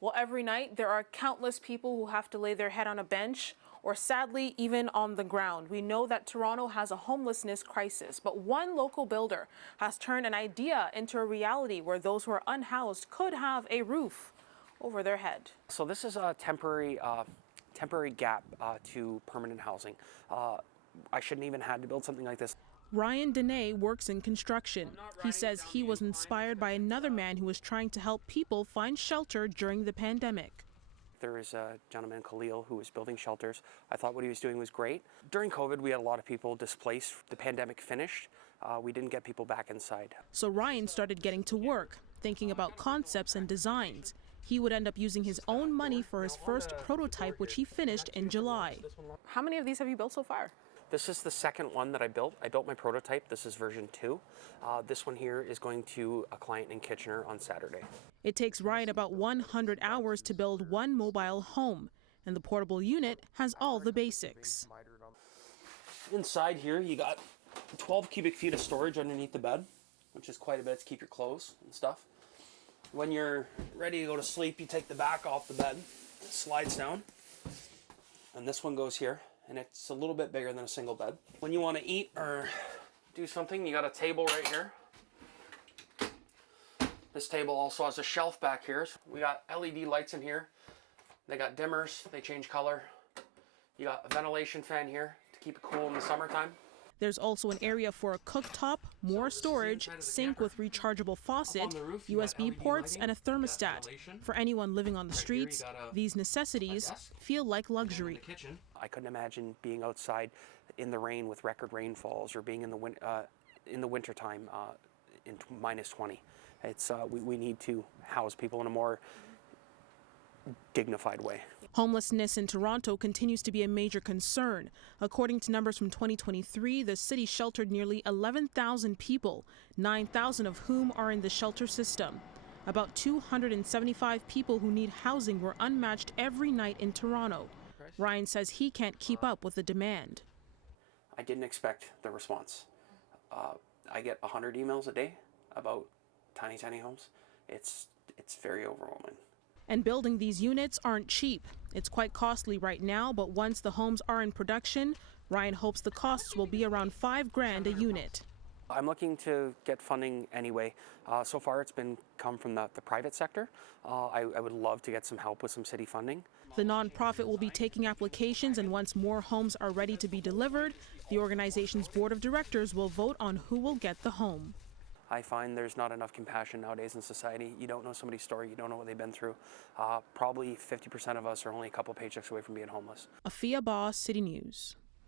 Well, every night there are countless people who have to lay their head on a bench or sadly even on the ground. We know that Toronto has a homelessness crisis, but one local builder has turned an idea into a reality where those who are unhoused could have a roof over their head. So this is a temporary gap to permanent housing. I shouldn't even had to build something like this. Ryan Dene works in construction. He says he was inspired by another man who was trying to help people find shelter during the pandemic. There is a gentleman, Khalil, who was building shelters. I thought what he was doing was great. During COVID, we had a lot of people displaced. The pandemic finished. We didn't get people back inside. So Ryan started getting to work, thinking about concepts and designs. He would end up using his own money for his first prototype, which he finished in July. How many of these have you built so far? This is the second one that I built. I built my prototype. This is version 2. This one here is going to a client in Kitchener on Saturday. It takes Ryan about 100 hours to build one mobile home, and the portable unit has all the basics. Inside here, you got 12 cubic feet of storage underneath the bed, which is quite a bit to keep your clothes and stuff. When you're ready to go to sleep, you take the back off the bed, it slides down, and this one goes here. And it's a little bit bigger than a single bed. When you want to eat or do something, you got a table right here. This table also has a shelf back here. We got LED lights in here. They got dimmers, they change color. You got a ventilation fan here to keep it cool in the summertime. There's also an area for a cooktop, more storage, sink with rechargeable faucet, USB ports, and a thermostat. For anyone living on the streets, these necessities feel like luxury. I couldn't imagine being outside in the rain with record rainfalls or being in the wintertime in minus 20. We need to house people in a more dignified way. Homelessness in Toronto continues to be a major concern. According to numbers from 2023, the city sheltered nearly 11,000 people, 9,000 of whom are in the shelter system. About 275 people who need housing were unmatched every night in Toronto. Ryan says he can't keep up with the demand. I didn't expect the response. I get 100 emails a day about tiny homes. It's very overwhelming. And building these units aren't cheap. It's quite costly right now, but once the homes are in production, Ryan hopes the costs will be around $5,000 a unit. I'm looking to get funding anyway. So far it's come from the private sector. I would love to get some help with some city funding. The nonprofit will be taking applications, and once more homes are ready to be delivered, the organization's board of directors will vote on who will get the home. I find there's not enough compassion nowadays in society. You don't know somebody's story, you don't know what they've been through. Probably 50% of us are only a couple paychecks away from being homeless. Afua Baah, City News.